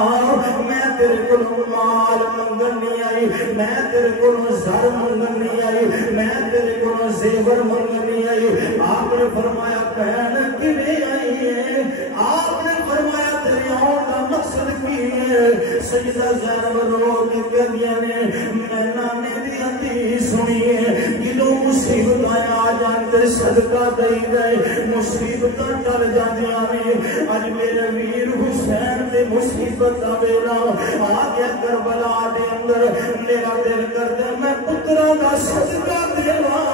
میں تیرے کول مال منگن نہیں آئی میں تیرے کول زر منگن نہیں آئی میں تیرے کول زیور منگن نہیں آئی آپ نے فرمایا بہن کیویں آئی ہے آپ نے فرمایا تیرے آن کا مقصد کی ہے سیدہ زینب رو کے کہندیاں نے میں نانے دی حدیث سنی ہے جدوں مصیبت آ جان تے صدقہ دئی گئے مصیبتاں ٹل جاندیاں نے اج میرے ویر حسین تے مصیبت دا ویلا آ گیا کربلا دے اندر میرا دل کردا میں پتراں دا صدقہ دیواں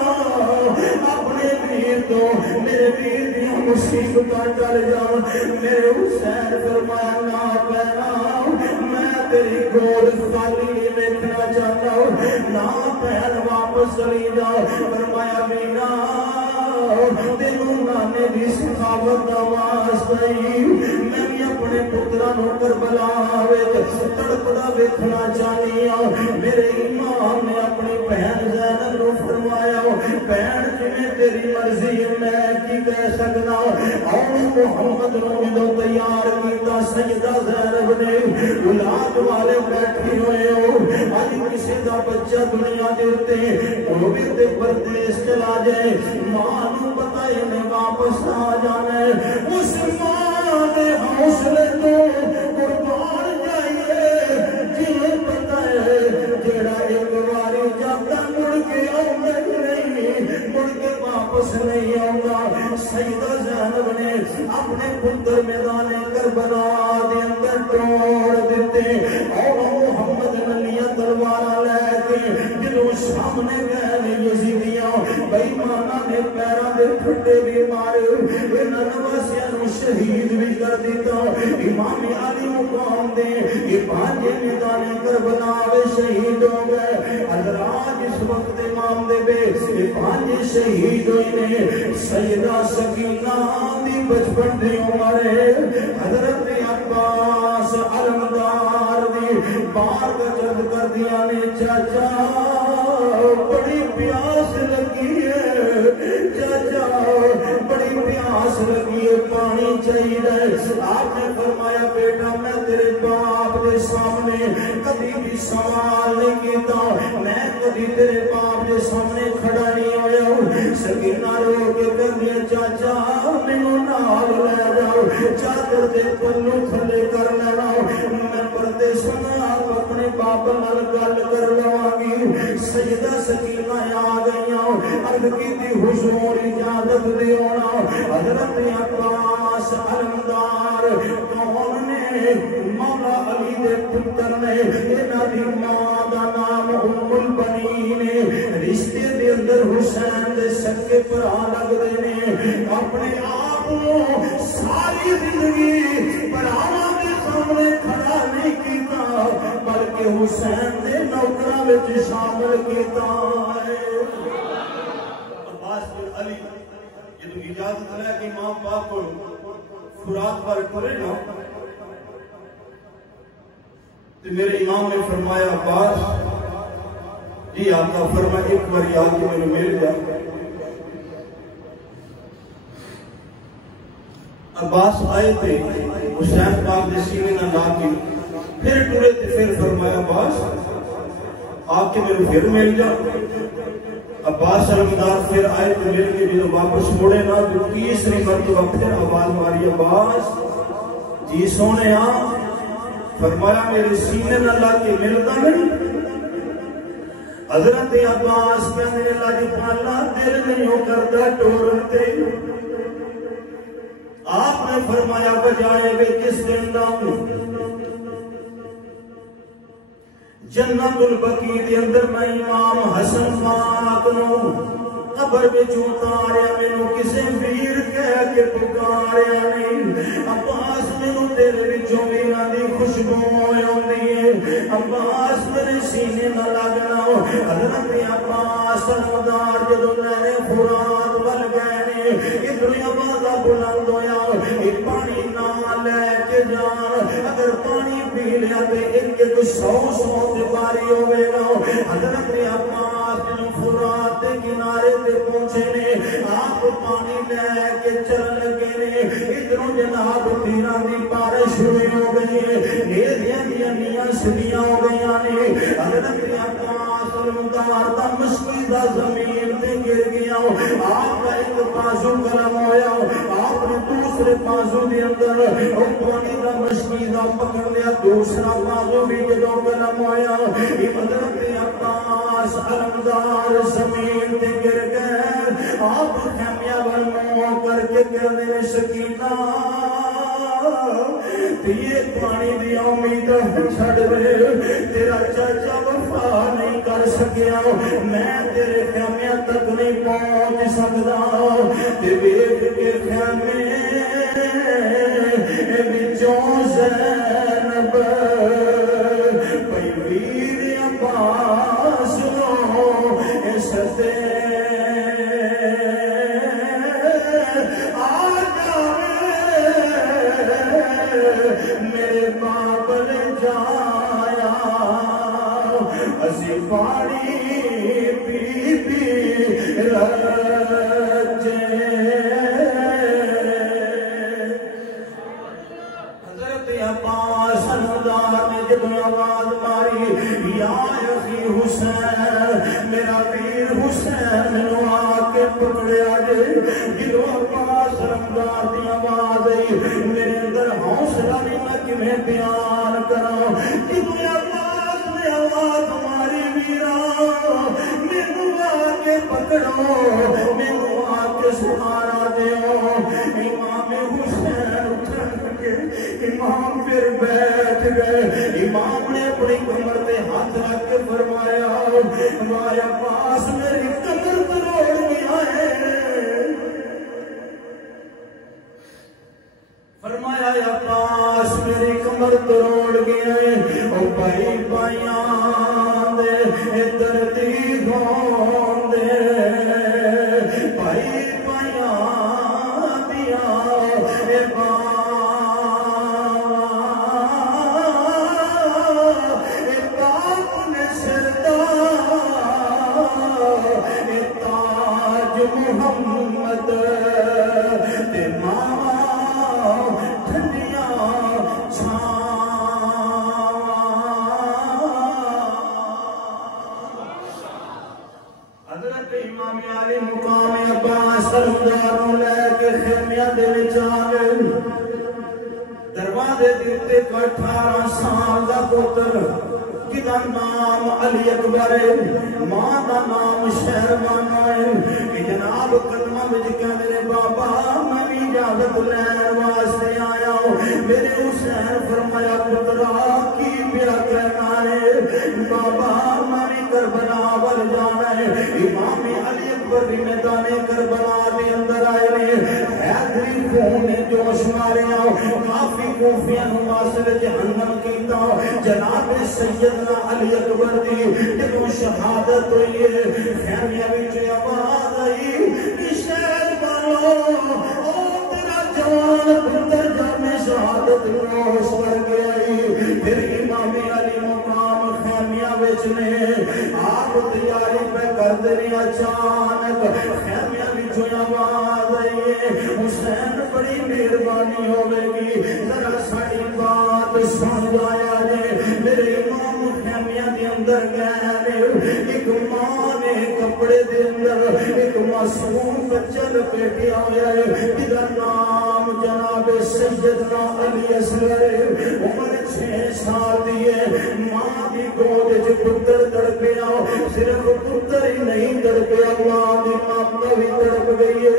اپنے ویر تو میرے ویر دی مصیبتاں ٹل جاون میرے حسین فرمایا نہ پینا میں تیری گود خالی نہیں دیکھنا چاہتا ہوں نہ پہل واپس چلی جاؤ فرمایا میرا تینوں نانے دی سخاوت دا واسطہ میں بھی اپنے پتراں نوں کربلا وچ تڑپدا ویکھنا چاہنی ہوں میرے امام نے اپنی بہن زینب نوں فرمایا بہن جویں تیری مرضی میں کی کہہ سکدا اور محمد نوں جدوں تیار کیتا سیدہ زینب نے اولاد والے بیٹھے ہوئے ہو اج کسی دا بچہ دنیا دے اوتے وہ بھی تے پردیس چلا جائے ماں نوں پتہ ہے میں واپس آ جانا ہے اس ماں دے حوصلے تو قربان جائیے جنہیں پتہ ہے جڑا ایک واری جاتا مڑ کے آؤندا نہیں مڑ کے واپس نہیں آؤندا سیدہ زینب نے اپنے پتر میدان کربلا دے اندر توڑ دیتے اور محمد نلیاں تلواراں لے کے جدوں سامنے گئے یزیدیاں بے ایماناں نے پیراں دے پھٹے بھی مارے انہاں نواسیاں نوں شہید بھی کر دیتا امام علی مقام دے یہ پانچے میدان کربلا وچ شہید ہو گئے حضرات اس وقت امام دے بے یہ پانچے شہید ہوئے نے سیدہ سکینہ دی بچپن دی عمر حضرت عباس علمدار دی بار گجد کر دیا نے چاچا بڑی پیاس لگی ہے چاچا بڑی پیاس لگی ہے پانی چاہیے آپ نے فرمایا بیٹا میں تیرے باپ دے سامنے کبھی بھی سوال نہیں کیتا میں کبھی تیرے باپ دے سامنے کھڑا نہیں ہویا سکینہ رو کے کہندی چاچا مینوں نال لے جاؤ چادر دے پلو تھلے کر لینا میں پردے سنا اپنے باپ نال گل کر لواں گی سیدہ سکینہ آ گئیاں عرض کیتی حضور اجازت دیونا حضرت عباس علمدار کون نے مولا علی دے پتر نے انہاں دی ماں دا سکے بھرا لگتے ہیں اپنے آپ ساری زندگی بھراواں دے سامنے کھڑا نہیں کیتا بلکہ حسین دے نوکراں وچ شامل کیتا ہے عباس بن علی جدوں اجازت لے کے امام پاک کو فرات پر ٹرے نا تو میرے امام نے فرمایا عباس جی آقا فرمایا ایک بار یاد کے میں مل جا عباس آئے تھے حسین پاک نے سینے نہ لا کے پھر ٹرے تھے پھر فرمایا عباس آ کے میرے پھر مل جا عباس علمدار پھر آئے تھے مل کے جدو واپس موڑے نا جو تیسری مرتبہ پھر آواز ماری عباس جی سونے فرمایا میرے سینے نہ لا کے ملتا نہیں حضرت عباس کہنے لگا جی پالا دل نہیں ہو کرتا ٹورتے آپ نے فرمایا بجائے گے کس دن داؤں جنت البقیع دے اندر میں امام حسن پاک نو قبر وچ اتاریا مینوں کسے ویر کہہ کے پکاریا نہیں عباس مینوں تیرے وچوں ویراں دی خوشبو آوندی ہے عباس میرے سینے نہ لگنا حضرت عباس علمدار جدوں نہر فرات ول گئے نے ادھر آواز بلند ہویا یہ پانی نہ لے کے جان اگر پانی پی لیا تے ایک 100 دی باری ہوے گا حضرت عباس نوں فرات دے کنارے تے پہنچے نے آپ پانی لے کے چلن لگے نے ادھروں جناب تیراں دی بارش شروع ہو گئی ہے نیزیاں دیاں نیاں سدیاں ہو گئیاں نے حضرت عباس علمدار دا مشکی دا زمین تے گر گیا آپ کا ایک بازو قلم ہویا آپ نے دوسرے بازو دے اندر پانی دا مشکی دا پکڑ لیا دوسرا بازو بھی جدوں قلم ہویا یہ حضرت عباس علمدار زمین تے گر گئے آپ خیمیاں بنو کر کے کہنے سکینہ یہ پانی دی امید چھڑ دے تیرا چاچا وفا نہیں کر سکیا میں تیرے خیمیاں تک نہیں پہنچ سکتا تے ویکھ کے خیمے وچوں زینب پئی ویر عباس نو اس تے میرے بابل جایا اسی پانی پی پی رجے حضرت عباس علمدار نے جب آواز ماری یا اخی حسین میرا ویر حسین نو آ کے پکڑیا دے جدو عباس علمدار دی آواز آئی میرے اندر حوصلہ نہیں میں کمیں بیان کرا جدو عباس نے آواز ماری ویرا مینوں آ کے پکڑو مینوں آ کے سہارا دیو امام حسین اٹھن لگے امام پھر بیٹھ گئے امام نے اپنی کمر پہ ہاتھ رکھ کے فرمایا ہمارے عباس میری کمر توڑ گیا ہے فرمایا عباس میری کمر توڑ گیا ہے او بھائی بھائیاں دے دردی گون دے بھائی بھائیاں دیا اے باپ نے سردار اے تاج محمد تے ماما حضرت امام علی مقام عباس علمدار لے کے خیمیاں دے وچ آ گئے دروازے دیتے 18 سال دا پتر جدا نام علی اکبر ہے ماں دا نام شہربانو ہے کہ جناب قدمہ وچ کہندے بابا میں بھی اجازت لین واسطے آیا ہوں میرے حسین فرمایا پترا کی پیا کہنا ہے بابا میں بھی کربلا ول جانا ہے امام علی اکبر اکبر بھی میدان کربلا دے اندر آئے نے حیدری خون نے جوش مارے کافی کوفیاں نماثل جہنم کیتا جناب سیدنا علی اکبر دی جدوں شہادت ہوئی ہے خیمیاں وچ آواز آئی شہر والو او تیرا جوان پتر جامے شہادت نوش کر گیا پھر امام علی مقام خیمیاں وچ نے آپ تیاری پہ کر دینی اچانک خیمیاں وچ آواز آئی حسین بڑی مہربانی ہوے گی ذرا ساڈی بات سن جایا جے میرے امام خیمیاں دے اندر گئے نے ایک ماں نے کپڑے دے اندر ایک معصوم بچہ لپیٹیا ہوا ہے جدا نام جناب سیدنا علی اصغر عمر 6 سال دی ہے ماں دی گود وچ پتر تڑپیا صرف پتر ہی نہیں تڑپیا ماں دی ماں بھی تڑپ گئی ہے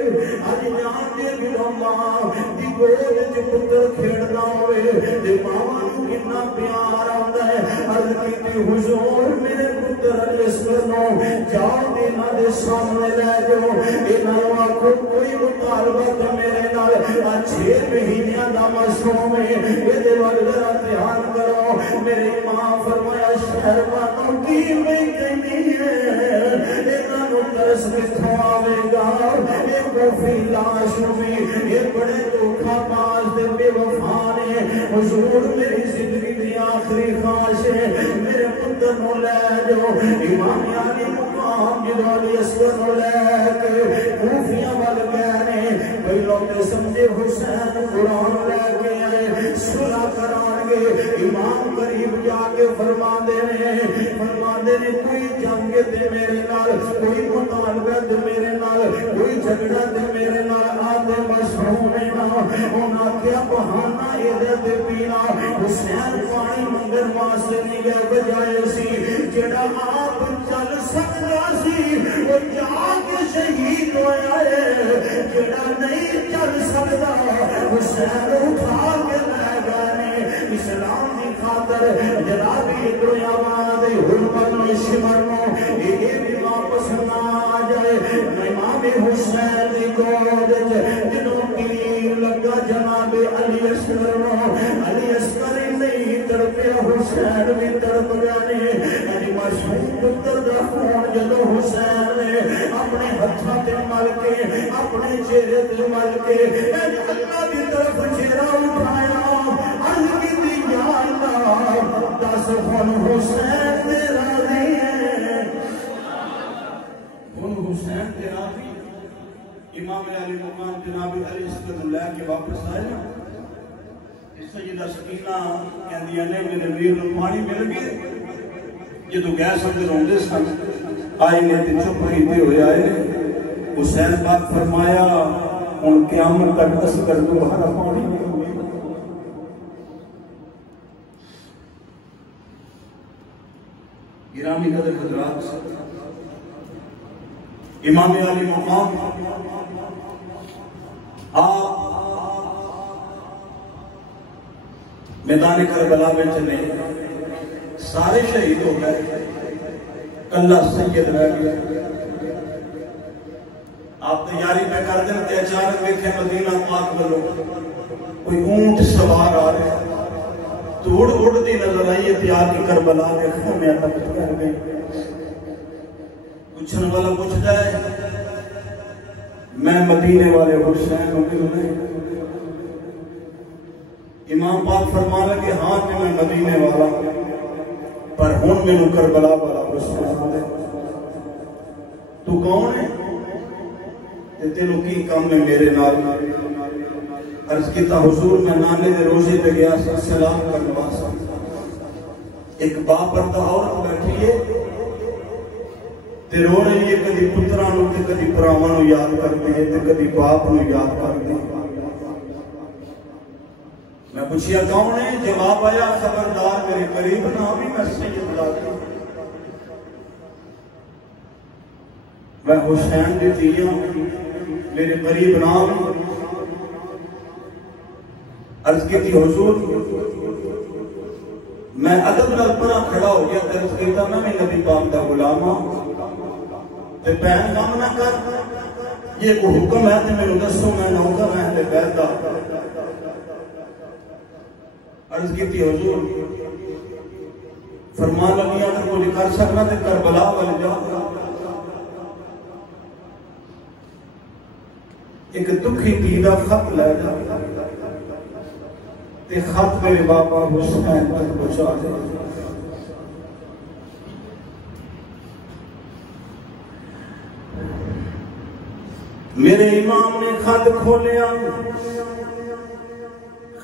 اج جان دے بھی ماں دی گود وچ پتر کھیڈدا ہوئے تے ماں نوں کتنا پیار آندا ہے عرض کیتی حضور میرے پتر علی اصغر نو جاؤ تے انہاں دے سامنے لے جاؤ انہاں نوں آکھو کوئی مطالبہ تے میرے نال 6 مہینیاں دا معصوم ہے اے ول ذرا دھیان کرو میری ماں فرمایا شہر والوں کی میں کہنی ہے انہاں نوں ترس کتھوں آوے گا اے کوفی لاش بھی اے بڑے دھوکھا باز تے بے وفا نے حضور میری زندگی دی آخری خواہش ہے میرے پتر نوں لے جاؤ امام علی مقام جدوں علی اصغر نوں لے کے کوفیاں ول گئے نے کئی لوگ سمجھے حسین قرآن لے کے آئے صلح کران گے امام قریب جا کے فرما دے نے کوئی جنگ دے میرے نال کوئی مطالبہ دے میرے نال کوئی جھگڑا دے میرے نال آدھے مشہور نہ انہاں کیا بہانہ ادھر دے پینا حسین پانی منگن واسطے نہیں گئے بجائے سی جڑا آپ چل سکتا سی وہ جا کے شہید ہویا ہے جڑا نہیں چل سکتا حسین اٹھا کے لے گئے اسلام دی خاطر جنابی ایک آواز حرمت شمر یہ بھی واپس نہ آ جائے امام حسین دی گود جنوں تیر لگا جناب علی اصغر علی اصغر نہیں تڑپیا حسین بھی تڑپ گئے علی معصوم پتر دا خون جدوں حسین نے اپنے ہتھاں تے مل کے اپنے چہرے تے مل کے اللہ دی طرف چہرہ اٹھایا عرض کیتی یا اللہ دس ہن حسین تے راضی ہے ہن حسین تے راضی امام علی مقام جناب علی اصغر لے کے واپس آئے سیدہ سکینہ کہندیاں نے میرے ویر نوں پانی مل گئے جدوں گیس اندر ہوندے سن آئے نے تے چپ کیتے ہوئے آئے حسین پاک فرمایا ہن قیامت تک اصغر دوبارہ پانی نہیں ہوگی گرامی قدر حضرات امام علی مقام آپ میدان کربلا میں چلے سارے شہید ہو گئے اللہ سید رہ گیا آپ تیاری پہ کر دیں کہ اچانک دیکھیں مدینہ پاک بلو کوئی اونٹ سوار آ رہے تو اڑتی نظر آئی تیار کی کربلا کے خیمے تک کر گئی پوچھنے والا پوچھتا ہے میں مدینے والے حسین ہوں امام پاک فرما لگے ہاں کہ میں مدینے والا پر ہون میں نو کربلا والا حسین ہے تو کون ہے تے تینوں کی کام میں میرے نال عرض کیتا حضور میں نانے دے روزے پہ گیا سلام کرنا سا ایک باپ پردہ عورت بیٹھی ہے تے رو رہی ہے کدی پترانو تے کدی پراوانو یاد کرتی ہے تے کدی باپ نو یاد کرتی ہے میں پوچھیا کون ہے جواب آیا خبردار میرے قریب نہ بھی میں سید لاتی میں حسین دی دیا میرے قریب نہ بھی عرض کی تھی حضور میں ادب نال پرا کھڑا ہو گیا عرض کیتا میں نبی پاک دا غلام ہوں تے بہن کام نہ کر، یہ کوئی حکم ہے تے میں دسو، میں نوکر ہے تے بیٹھا عرض کی تھی حضور فرمان لگی اگر کوئی کر سکنا تے کربلا وال جا، ایک دکھی دیدہ خط لے جا تے خط میرے بابا حسین تک پہنچا دے۔ میرے امام نے خط کھولیا،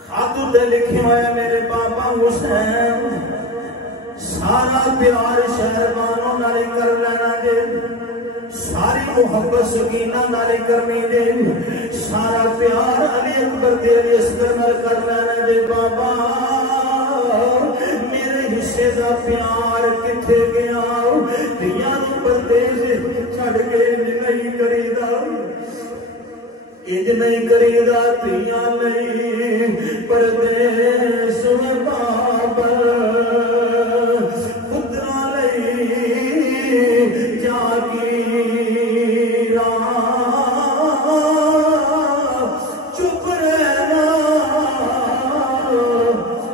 خط تے لکھے ہوئے میرے بابا حسین سارا پیار شہربانوں نالی کر لینا دے، ساری محبت سکینہ نالی کرنی دے، سارا پیار علی اکبر دے علی اصغر نال کر لینا دے۔ بابا میرے حصے دا پیار کتھے گیا، دیاں نو پردیس چھڑ کے نہیں کریدا، اج نہیں کریدا دیاں نہیں پردیس میں بابا خدرا لئی جاگی چپ رہنا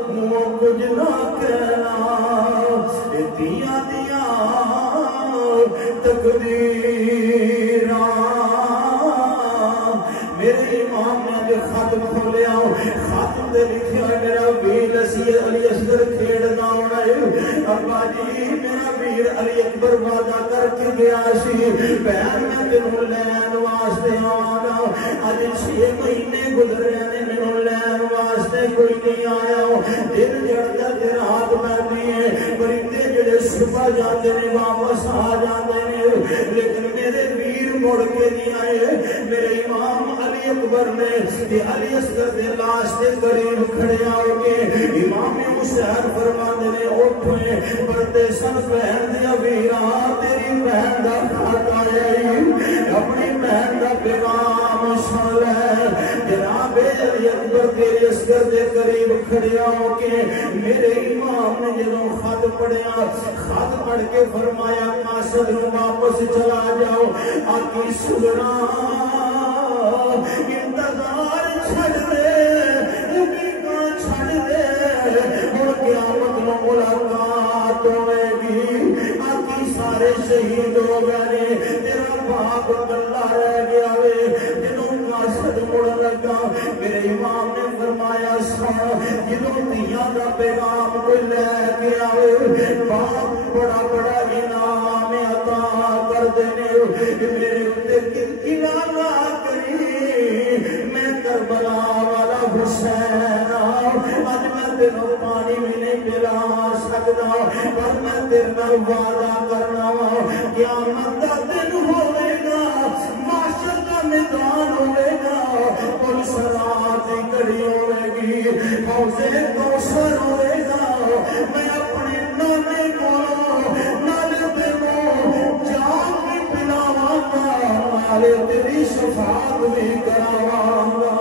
منہ کچھ نہ کہنا، دیاں دیاں تقدیراں۔ میرے امام نے جو خط کھولیا، خط تے لکھیا میرا ویر علی اصغر کھیڑنا ہونا ہے، ابا جی میرا ویر علی اکبر وعدہ کر کے گیا سی بہن میں تینوں لین واسطے آنا، اج 6 مہینے گزرے نے مینوں لین واسطے کوئی نہیں آیا، دن جڑدا تے رات پیندی ہے، پرندے جڑے صبح جاندے نے واپس آ جاندے نے، لیکن میرے ویر مڑ کے نہیں آئے۔ میرے امام علی اکبر نے علی اصغر دے لاش دے قریب کھڑے ہو کے امام حسین فرماندے نے اٹھے پردیساں بہن دیا ویراں تیری بہن دا خط آیا، اپنی بہن دا پیغام سن لے۔ جناب علی اکبر دے اصغر دے قریب کھڑے ہو کے میرے امام نے جدوں خط پڑھیا، خط پڑھ کے فرمایا قاصد نو واپس چلا جاؤ، آقی سگنا انتظار چھڑ دے، امیداں چھڑ دے، ہن قیامت نو ملاقات ہوے گی، آقی سارے شہید ہو گئے، تیرا باپ کلا رہ گیا وے۔ جدوں قاصد مڑن لگا میرے امام نے فرمایا سن، جدوں دیاں دا پیغام کوئی لے کے آوے باپ بڑا بڑا انعام عطا کر دینے، میرے اتے انعام کری، میں کربلا والا حسین اج میں تینوں پانی بھی نہیں پلا سکتا، پر میں تیرے نال وعدہ کرنا قیامت دا دن ہوے گا، محشر دا میدان ہوے گا، پل صراط دی کڑی ہوے گی، حوض کوثر ہوے گا، میں اپنے نانے کو نالے تینوں جام بھی پلاواں گا، نالے تیری شفاعت بھی کراواں گا۔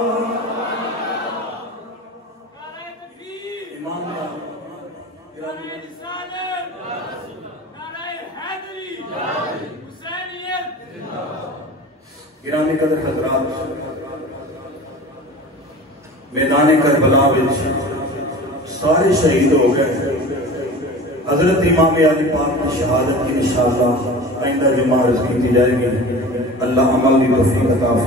گرامی قدر حضرات، میدان کربلا وچ سارے شہید ہو گئے، حضرت امام علی پاک کی شہادت کی انشاءاللہ آئندہ جمعہ عرض کی جائے گی۔ اللہ عمل کی توفیق عطا فرمائے۔